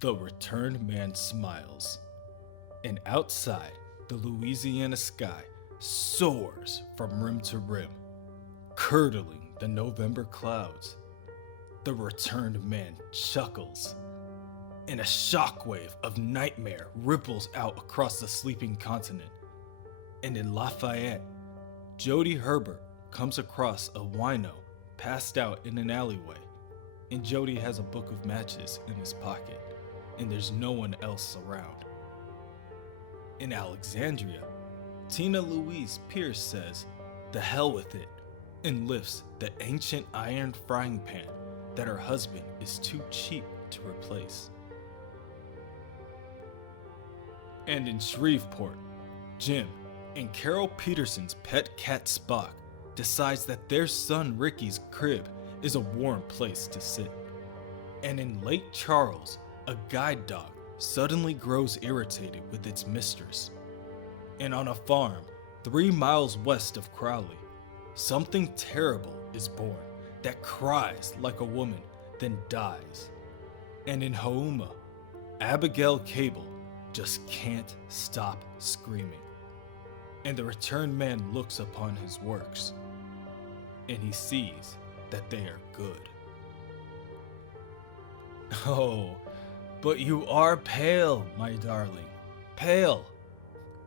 The returned man smiles, and outside, the Louisiana sky soars from rim to rim, curdling the November clouds. The returned man chuckles, and a shockwave of nightmare ripples out across the sleeping continent. And in Lafayette, Jody Herbert comes across a wino passed out in an alleyway, and Jody has a book of matches in his pocket, and there's no one else around. In Alexandria, Tina Louise Pierce says, "The hell with it," and lifts the ancient iron frying pan that her husband is too cheap to replace. And in Shreveport, Jim and Carol Peterson's pet cat Spock decides that their son Ricky's crib is a warm place to sit. And in Lake Charles, a guide dog suddenly grows irritated with its mistress. And on a farm 3 miles west of Crowley, something terrible is born that cries like a woman, then dies. And in Houma, Abigail Cable just can't stop screaming. And the returned man looks upon his works, and he sees that they are good. Oh, but you are pale, my darling. Pale.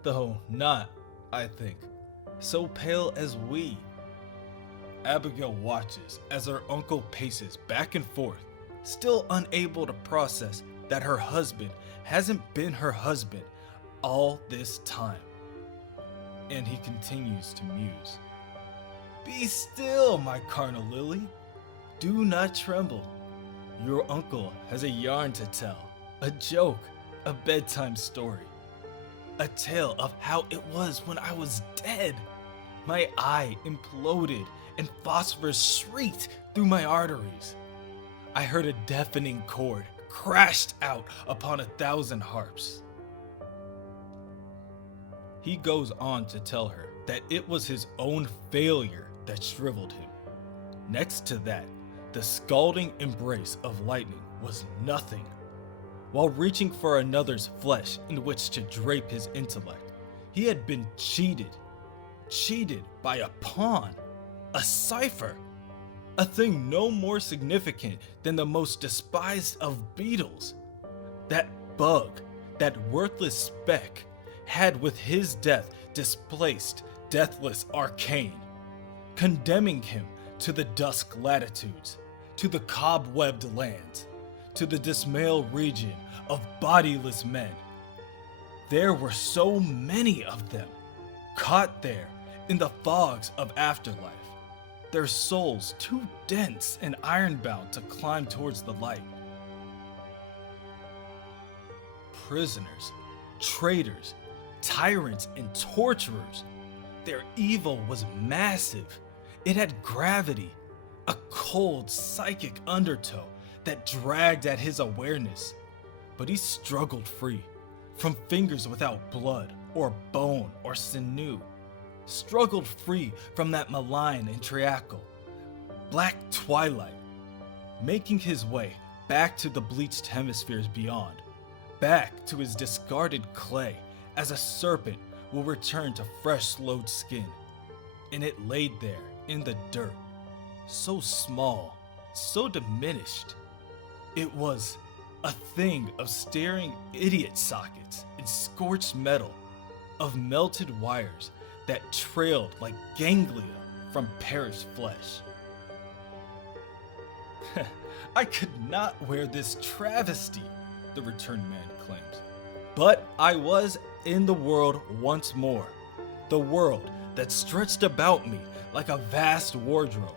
Though not, I think, so pale as we. Abigail watches as her uncle paces back and forth, still unable to process that her husband hasn't been her husband all this time. And he continues to muse. Be still, my carnal lily. Do not tremble. Your uncle has a yarn to tell, a joke, a bedtime story. A tale of how it was when I was dead. My eye imploded and phosphorus shrieked through my arteries. I heard a deafening chord crashed out upon 1,000 harps. He goes on to tell her that it was his own failure that shriveled him. Next to that, the scalding embrace of lightning was nothing. While reaching for another's flesh in which to drape his intellect, he had been cheated by a pawn, a cipher, a thing no more significant than the most despised of beetles. That bug, that worthless speck, had with his death displaced deathless Arcane, condemning him to the dusk latitudes, to the cobwebbed lands, to the dismal region of bodiless men. There were so many of them, caught there in the fogs of afterlife, their souls too dense and ironbound to climb towards the light. Prisoners, traitors, tyrants, and torturers. Their evil was massive. It had gravity, a cold psychic undertow that dragged at his awareness. But he struggled free from fingers without blood or bone or sinew. Struggled free from that malign and triacle, black twilight, making his way back to the bleached hemispheres beyond, back to his discarded clay as a serpent will return to fresh slowed skin. And it laid there in the dirt, so small, so diminished. It was a thing of staring idiot sockets and scorched metal, of melted wires that trailed like ganglia from perished flesh. I could not wear this travesty, the returned man claims. But I was in the world once more, the world that stretched about me like a vast wardrobe,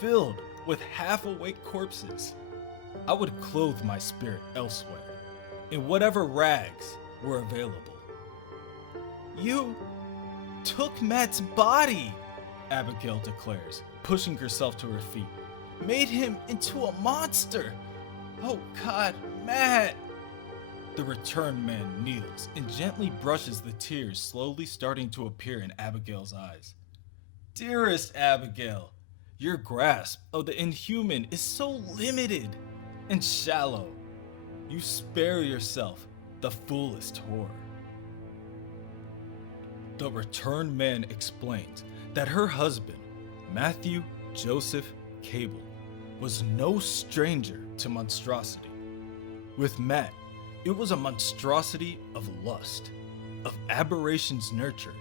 filled with half-awake corpses. I would clothe my spirit elsewhere, in whatever rags were available. You took Matt's body, Abigail declares, pushing herself to her feet. Made him into a monster. Oh God, Matt. The returned man kneels and gently brushes the tears slowly starting to appear in Abigail's eyes. Dearest Abigail, your grasp of the inhuman is so limited and shallow. you spare yourself the fullest horror. The returned man explains that her husband, Matthew Joseph Cable, was no stranger to monstrosity. With Matt, it was a monstrosity of lust, of aberrations nurtured,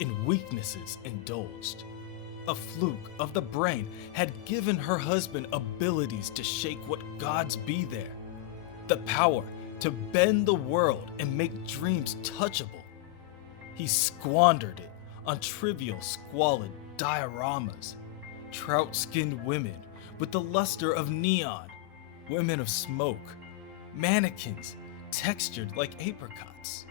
in weaknesses indulged. A fluke of the brain had given her husband abilities to shake what gods be there, the power to bend the world and make dreams touchable. He squandered it on trivial, squalid dioramas, trout-skinned women with the luster of neon, women of smoke, mannequins textured like apricots.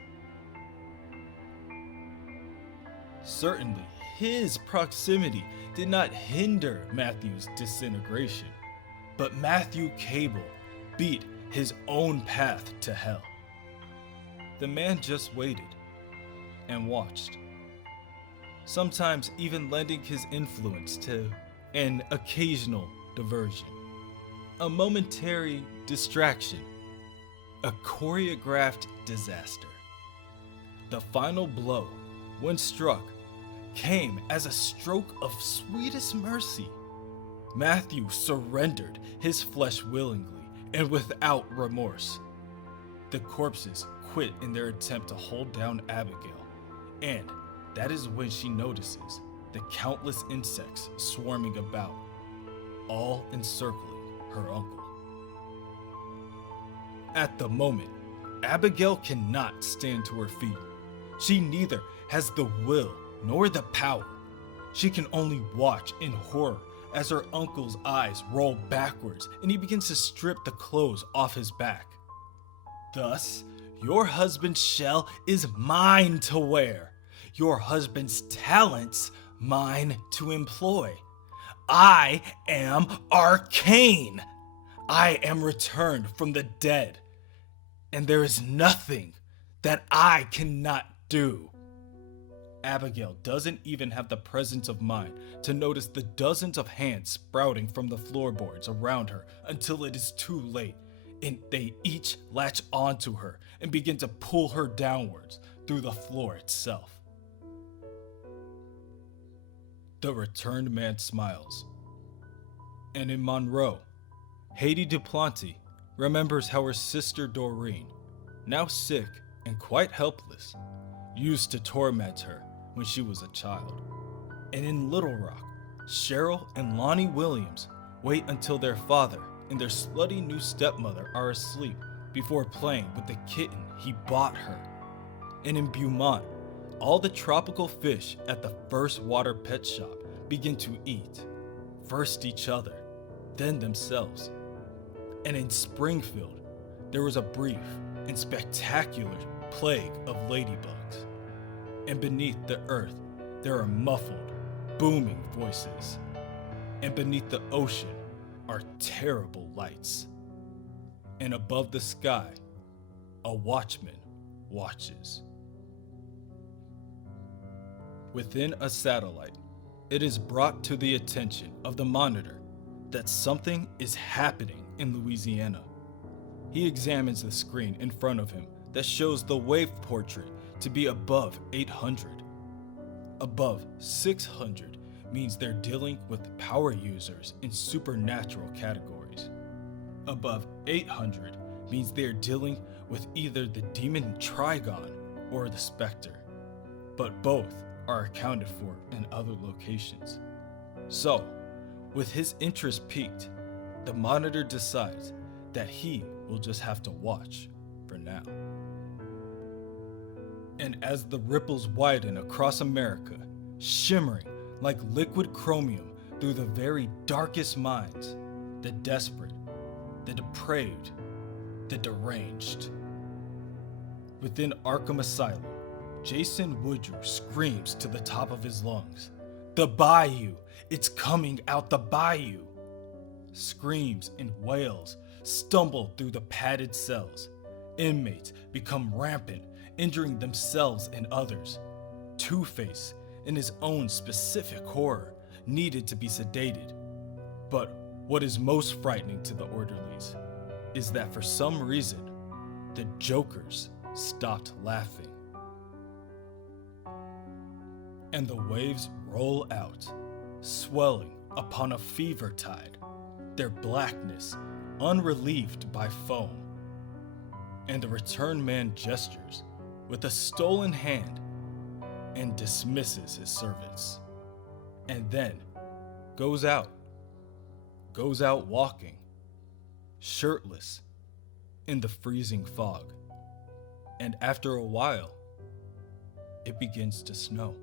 Certainly, his proximity did not hinder Matthew's disintegration, but Matthew Cable beat his own path to hell. The man just waited and watched, sometimes even lending his influence to an occasional diversion, a momentary distraction, a choreographed disaster. The final blow, when struck, came as a stroke of sweetest mercy. Matthew surrendered his flesh willingly and without remorse. The corpses quit in their attempt to hold down Abigail, and that is when she notices the countless insects swarming about, all encircling her uncle. At the moment, Abigail cannot stand to her feet. She neither has the will nor the power. She can only watch in horror as her uncle's eyes roll backwards and he begins to strip the clothes off his back. Thus, your husband's shell is mine to wear. Your husband's talents mine to employ. I am Arcane. I am returned from the dead, and there is nothing that I cannot do. Abigail doesn't even have the presence of mind to notice the dozens of hands sprouting from the floorboards around her until it is too late, and they each latch onto her and begin to pull her downwards through the floor itself. The returned man smiles. And in Monroe, Haiti Duplanty remembers how her sister Doreen, now sick and quite helpless, used to torment her when she was a child. And in Little Rock, Cheryl and Lonnie Williams wait until their father and their slutty new stepmother are asleep before playing with the kitten he bought her. And in Beaumont, all the tropical fish at the First Water Pet Shop begin to eat, first each other, then themselves. And in Springfield, there was a brief and spectacular plague of ladybugs. And beneath the earth, there are muffled, booming voices. And beneath the ocean are terrible lights. And above the sky, a watchman watches. Within a satellite, it is brought to the attention of the monitor that something is happening in Louisiana. He examines the screen in front of him that shows the wave portrait to be above 800. Above 600 means they're dealing with power users in supernatural categories. Above 800 means they're dealing with either the demon Trigon or the Spectre, but both are accounted for in other locations. So, with his interest piqued, the monitor decides that he will just have to watch for now. And as the ripples widen across America, shimmering like liquid chromium through the very darkest minds, the desperate, the depraved, the deranged. Within Arkham Asylum, Jason Woodrue screams to the top of his lungs, "The bayou! It's coming out the bayou!" Screams and wails stumble through the padded cells. Inmates become rampant, injuring themselves and others. Two-Face, in his own specific horror, needed to be sedated. But what is most frightening to the orderlies is that for some reason, the jokers stopped laughing. And the waves roll out, swelling upon a fever tide, their blackness unrelieved by foam. And the return man gestures with a stolen hand and dismisses his servants, and then goes out walking, shirtless, in the freezing fog. And after a while, it begins to snow.